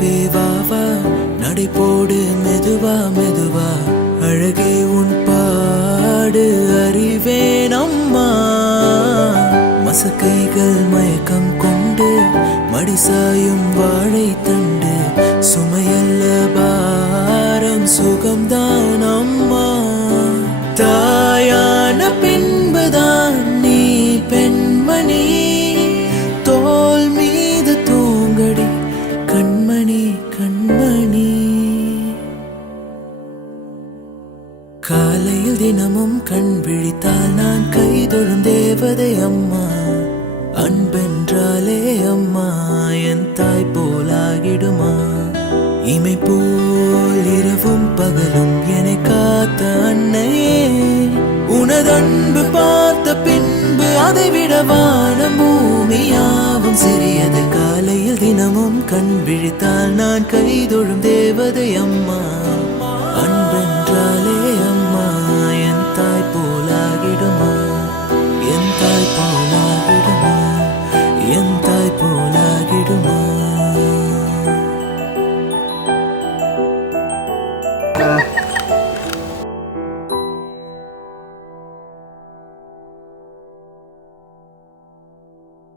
நிலவே வாவா நடைபோடு மெதுவா மெதுவா அழகே உன் பாடு அறிவேன் அம்மா மசக்கைகள் மயக்கம் கொண்டு மடிசாயும் வாழை தண்டு சுமையல்ல பாரம் சுகம்தான் அம்மா தாயான பின்புதான் நீ பெண்மணி தோல் மீது தூங்கடி கண்மணி கண்மணி காலையில் தினமும் கண் விழித்தால் நான் கைதொழும் தேவதை அம்மா அன்பென்றாலே அம்மா என் தாய் போலாகிடுமா இமை போல் இரவும் பகலும் என்னை காத்த அன்னையே உனது அன்பு பார்த்த பின்பு அதை விட வானம் பூமியாவும் சிறியது காலையில் தினமும் கண் விழித்தால் நான் கைதொழும் தேவதை அம்மா